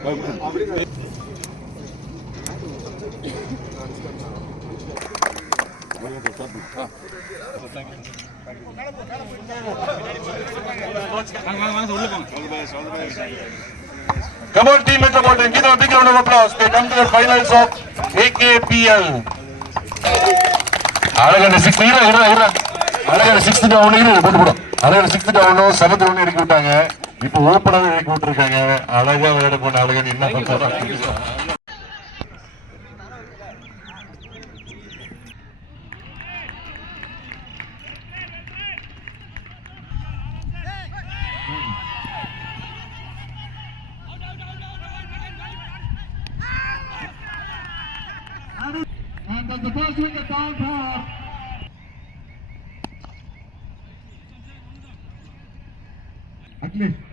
Come on, team Metropolitan, give them a big round of applause. They come to the finals of AKPL. அழகான 6th அழகான 6th down போட்டு அழகான 6th down 7th round இறக்கி விட்டாங்க. இப்போ ஓப்பனாக இறக்கி விட்டுருக்காங்க. அழகா விளையாட போன அழகன் என்ன பண்றாரு? And the first wicket down for at least